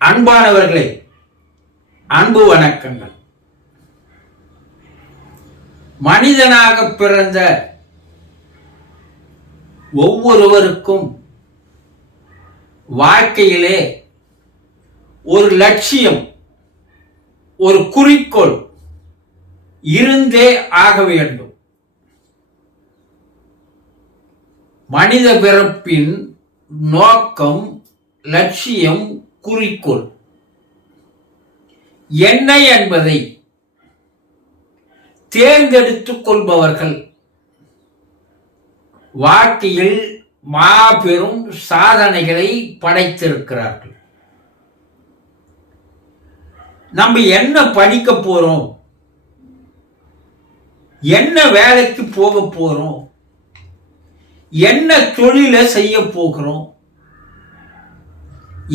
அன்பானவர்களே, அன்பு வணக்கங்கள். மனிதனாக பிறந்த ஒவ்வொருவருக்கும் வாழ்க்கையிலே ஒரு லட்சியம், ஒரு குறிக்கோள் இருந்தே ஆக வேண்டும். மனித பிறப்பின் நோக்கம், லட்சியம், குறிக்கோள் என்ன என்பதை தேர்ந்தெடுத்துக் கொள்பவர்கள் வாழ்க்கையில் மாபெரும் சாதனைகளை படைத்திருக்கிறார்கள். நம்ம என்ன படிக்க போறோம், என்ன வேலைக்கு போக போறோம், என்ன தொழிலை செய்ய போகிறோம்,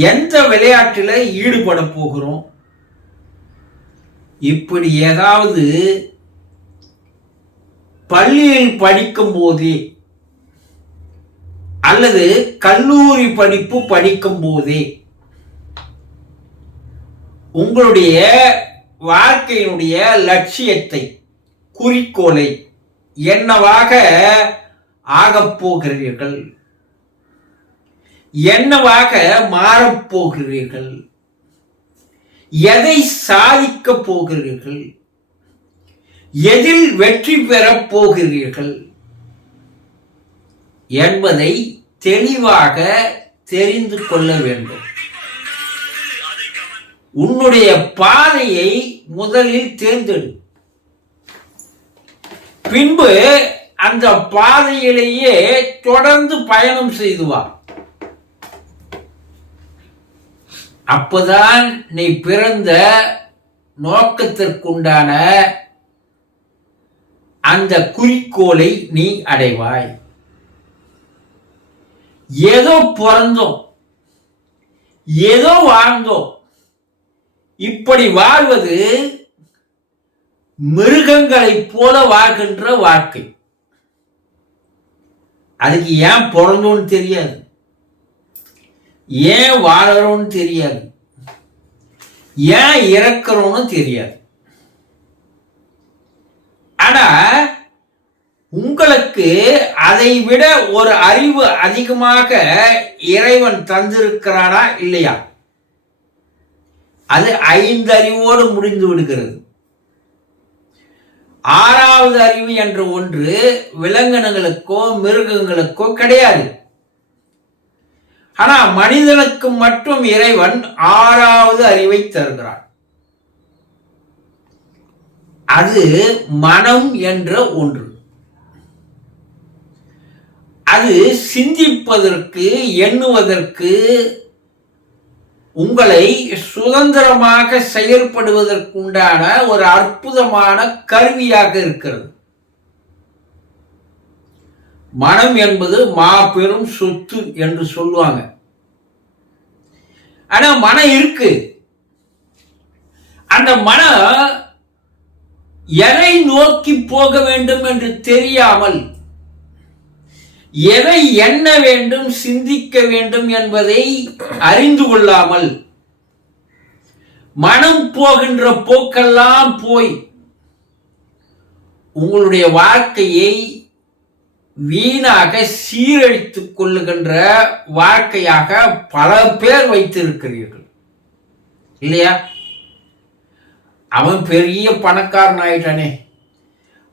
எந்த விளையாட்டில் ஈடுபட போகிறோம், இப்படி ஏதாவது பள்ளியில் படிக்கும் போதே அல்லது கல்லூரி படிப்பு படிக்கும் போதே உங்களுடைய வாழ்க்கையினுடைய லட்சியத்தை, குறிக்கோளை என்னவாக ஆகப் போகிறீர்கள், என்னவாக மாறப்போகிறீர்கள், எதை சாதிக்கப் போகிறீர்கள், எதில் வெற்றி பெறப் போகிறீர்கள் என்பதை தெளிவாக தெரிந்து கொள்ள வேண்டும். உன்னுடைய பாதையை முதலில் தேர்ந்தெடு. பின்பு அந்த பாதையிலேயே தொடர்ந்து பயணம் செய்து வா. அப்பதான் நீ பிறந்த நோக்கத்திற்குண்டான அந்த குறிக்கோளை நீ அடைவாய். ஏதோ பிறந்தோம், ஏதோ வாழ்ந்தோம், இப்படி வாழ்வது மிருகங்களைப் போல வாழ்கின்ற வாழ்க்கை. அதுக்கு ஏன் பிறந்தோன்னு தெரியாது, ஏன் வாழறோம்னு தெரியாது, ஏன் இறக்கிறோம்னு தெரியாது. ஆனா உங்களுக்கு அதை விட ஒரு அறிவு அதிகமாக இறைவன் தந்திருக்கிறானா இல்லையா? அது 5 அறிவோடு முடிந்து விடுகிறது. 6வது அறிவு என்ற ஒன்று விலங்கினங்களுக்கோ மிருகங்களுக்கோ கிடையாது. ஆனா மனிதனுக்கு மட்டும் இறைவன் 6வது அறிவை தருகிறான். அது மனம் என்ற ஒன்று. அது சிந்திப்பதற்கு, எண்ணுவதற்கு, உங்களை சுதந்திரமாக செயல்படுவதற்குண்டான ஒரு அற்புதமான கருவியாக இருக்கிறது. மனம் என்பது மாபெரும் சொத்து என்று சொல்லுவாங்க. ஆனா மனம் இருக்கு. அந்த மனம் எதை நோக்கி போக வேண்டும் என்று தெரியாமல், எதை எண்ண வேண்டும், சிந்திக்க வேண்டும் என்பதை அறிந்து கொள்ளாமல், மனம் போகின்ற போக்கெல்லாம் போய் உங்களுடைய வாழ்க்கையை வீணாக சீரழித்துக் கொள்ளுகின்ற வாழ்க்கையாக பல பேர் வைத்திருக்கிறீர்கள் இல்லையா? அவன் பெரிய பணக்காரன் ஆயிட்டானே,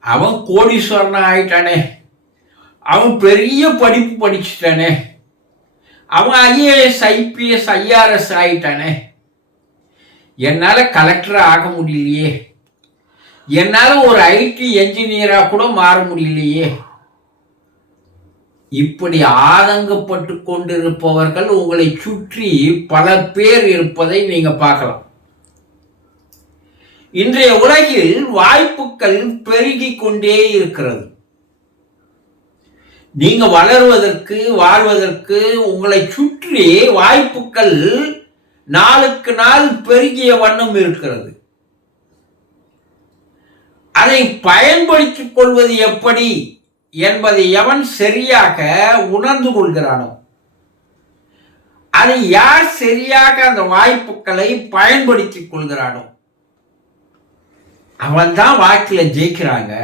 அவன் கோடீஸ்வரன் ஆயிட்டானே, அவன் பெரிய படிப்பு படிச்சுட்டானே, அவன் IAS IPS IRS ஆயிட்டானே, என்னால கலெக்டர் ஆக முடியலையே, என்னால ஒரு IT என்ஜினியரா கூட மாற முடியலையே, இப்படி ஆதங்கப்பட்டு கொண்டிருப்பவர்கள் உங்களை சுற்றி பல பேர் இருப்பதை நீங்க பார்க்கலாம். இன்றைய உலகில் வாய்ப்புகள் பெருகி கொண்டே இருக்கிறது. நீங்க வளர்வதற்கு, வாழ்வதற்கு உங்களை சுற்றி வாய்ப்புகள் நாளுக்கு நாள் பெருகிய வண்ணம் இருக்கிறது. அதை பயன்படுத்திக் கொள்வது எப்படி என்பதை எவன் சரியாக உணர்ந்து கொள்கிறானோ அதை யார் சரியாக அந்த வாய்ப்புகளை பயன்படுத்திக் கொள்கிறானோ அவன் தான் வாழ்க்கையில் ஜெயிக்கிறாங்க.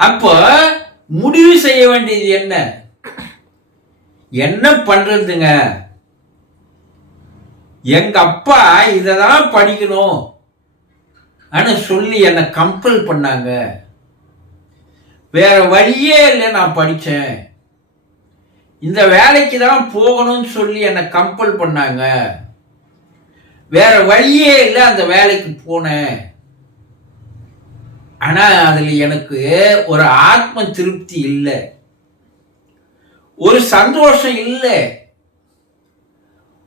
அப்போ முடிவு செய்ய வேண்டியது என்ன? என்ன பண்றதுங்க? எங்க அப்பா இததான் படிக்கணும் சொல்லி என்னை கம்பல் பண்ணாங்க. வேற வழியே இல்லை, நான் படித்தேன். இந்த வேலைக்கு தான் போகணும்னு சொல்லி என்னை கம்பல் பண்ணாங்க. வேற வழியே இல்லை, அந்த வேலைக்கு போனேன். ஆனா அதுல எனக்கு ஒரு ஆத்ம திருப்தி இல்லை, ஒரு சந்தோஷம் இல்லை,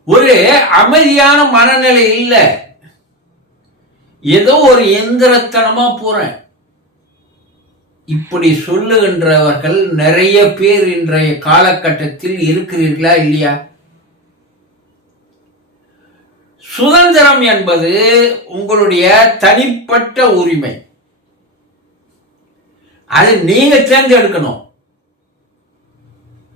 ஒரு அமைதியான மனநிலை இல்லை. ஏதோ ஒரு எந்திரத்தனமா போறேன். இப்படி சொல்லுகின்றவர்கள் நிறைய பேர் இன்றைய காலகட்டத்தில் இருக்கிறீர்களா இல்லையா? சுதந்திரம் என்பது உங்களுடைய தனிப்பட்ட உரிமை. அது நீங்க தேர்ந்தெடுக்கணும்.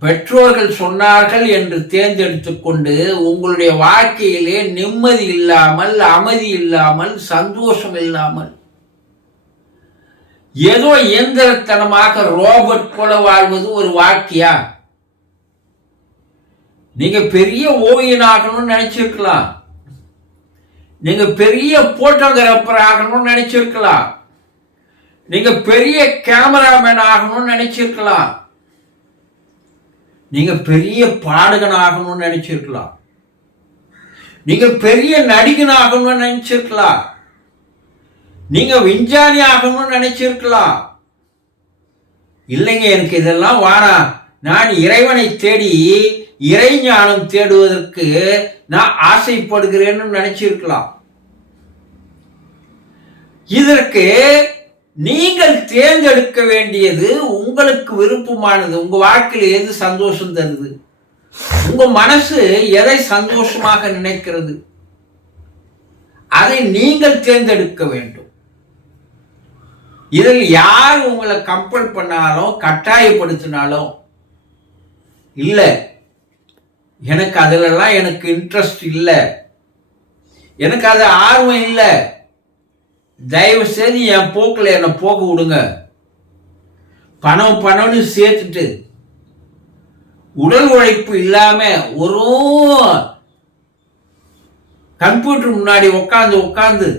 பெற்றோர்கள் சொன்னார்கள் என்று தேர்ந்தெடுத்துக் கொண்டு உங்களுடைய வாழ்க்கையிலே நிம்மதி இல்லாமல், அமைதி இல்லாமல், சந்தோஷம் இல்லாமல் ஏதோ இயந்திரத்தனமாக ரோபோட் போல வாழ்வது ஒரு வாழ்க்கையா? நீங்க பெரிய ஓவியனாகணும்னு நினைச்சிருக்கலாம், நீங்க பெரிய போட்டோகிராஃபர் ஆகணும்னு நினைச்சிருக்கலாம், நீங்க பெரிய கேமராமேன் ஆகணும்னு நினைச்சிருக்கலாம், நீங்க பெரிய பாடகன் ஆகணும்னு நினைச்சிருக்கலாம், நீங்க பெரிய நடிகன் ஆகணும்னு நினைச்சிருக்கலாம், நீங்க விஞ்ஞானி ஆகணும்னு நினைச்சிருக்கலாம். இல்லைங்க, எனக்கு இதெல்லாம் வேணாம், நான் இறைவனை தேடி இறைஞானம் தேடுவதற்கு நான் ஆசைப்படுகிறேன்னு நினைச்சிருக்கலாம். இதற்கு நீங்கள் தேர்ந்தெடுக்க வேண்டியது உங்களுக்கு விருப்பமானது. உங்க வாழ்க்கையில் எது சந்தோஷம் தருது, உங்க மனசு எதை சந்தோஷமாக நினைக்கிறது, அதை நீங்கள் தேர்ந்தெடுக்க வேண்டும். இதில் யார் உங்களை கம்பல் பண்ணாலும் கட்டாயப்படுத்தினாலும் இல்லை, எனக்கு அதிலெல்லாம் எனக்கு இன்ட்ரெஸ்ட் இல்லை, எனக்கு அது ஆர்வம் இல்லை, தயவு செய்து என் போக்கில் என்னை போக விடுங்க, பணம்னு சேர்த்துட்டு உடல் உழைப்பு இல்லாம ஒரு கம்ப்யூட்டர் முன்னாடி உட்காந்து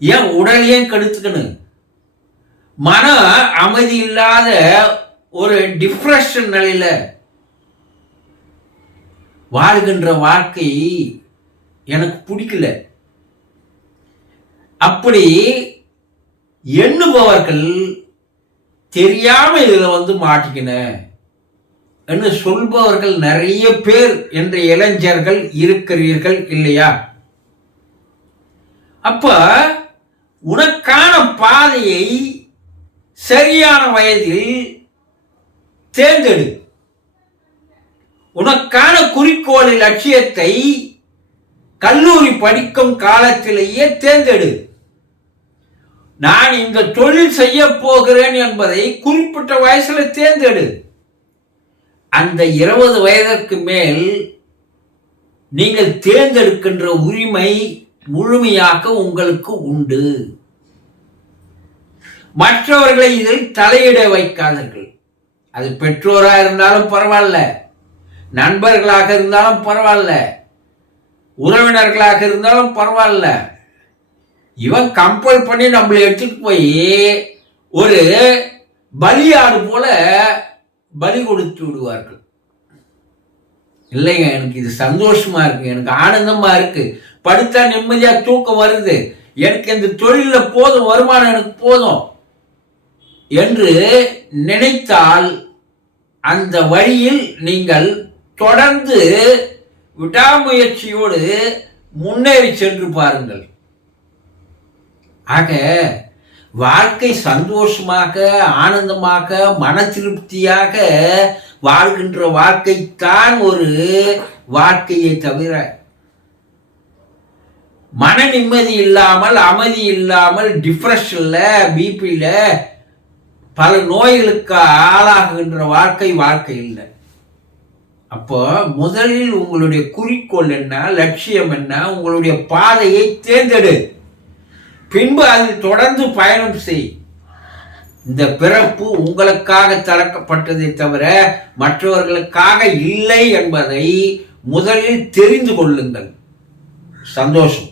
ஏன் உடலையும் கெடுத்துக்கணும்? மன அமைதி இல்லாத ஒரு டிப்ரெஷன் நிலையில வாழ்கின்ற வாழ்க்கை எனக்கு பிடிக்கல. அப்படி எண்ணுபவர்கள் தெரியாம இதுல மாட்டிக்கின என்று சொல்பவர்கள் நிறைய பேர் என்ற இளைஞர்கள் இருக்கிறீர்கள் இல்லையா? அப்ப உனக்கான பாதையை சரியான வயதில் தேர்ந்தெடு. உனக்கான குறிக்கோள் லட்சியத்தை கல்லூரி படிக்கும் காலத்திலேயே தேர்ந்தெடு. நான் இந்த தொழில் செய்ய போகிறேன் என்பதை குறிப்பிட்ட வயசுல தேர்ந்தெடு. அந்த 20 வயதிற்கு மேல் நீங்கள் தேர்ந்தெடுக்கின்ற உரிமை முழுமையாக உங்களுக்கு உண்டு. மற்றவர்களை இதில் தலையிட வைக்காதீர்கள். அது பெற்றோராக இருந்தாலும் பரவாயில்ல, நண்பர்களாக இருந்தாலும் பரவாயில்ல, உறவினர்களாக இருந்தாலும் பரவாயில்ல. இவன் கம்பல் பண்ணி நம்மளை எடுத்துட்டு போய் ஒரு பலியாடு போல பலி கொடுத்து விடுவார்கள். இல்லைங்க, எனக்கு இது சந்தோஷமா இருக்கு, எனக்கு ஆனந்தமா இருக்கு, படுத்தா நிம்மதியா தூக்கம் வருது, எனக்கு இந்த தொழில போதும், வருமானம் எனக்கு போதும் என்று நினைத்தால் அந்த வழியில் நீங்கள் தொடர்ந்து விடாமுயற்சியோடு முன்னேறி சென்று பாருங்கள். ஆக வாழ்க்கை சந்தோஷமாக, ஆனந்தமாக, மன திருப்தியாக வாழ்கின்ற வாழ்க்கைத்தான் ஒரு வாழ்க்கையை தவிர மன நிம்மதி இல்லாமல், அமைதி இல்லாமல், டிப்ரெஷன்ல, பிபியில பல நோய்களுக்கு ஆளாகுகின்ற வாழ்க்கை இல்லை. அப்போ முதலில் உங்களுடைய குறிக்கோள் என்ன, லட்சியம் என்ன, உங்களுடைய பாதையை தேர்ந்தெடு. பின்பு அதில் தொடர்ந்து பயணம் செய். இந்த பிறப்பு உங்களுக்காக திறக்கப்பட்டதை தவிர மற்றவர்களுக்காக இல்லை என்பதை முதலில் தெரிந்து கொள்ளுங்கள். சந்தோஷம்.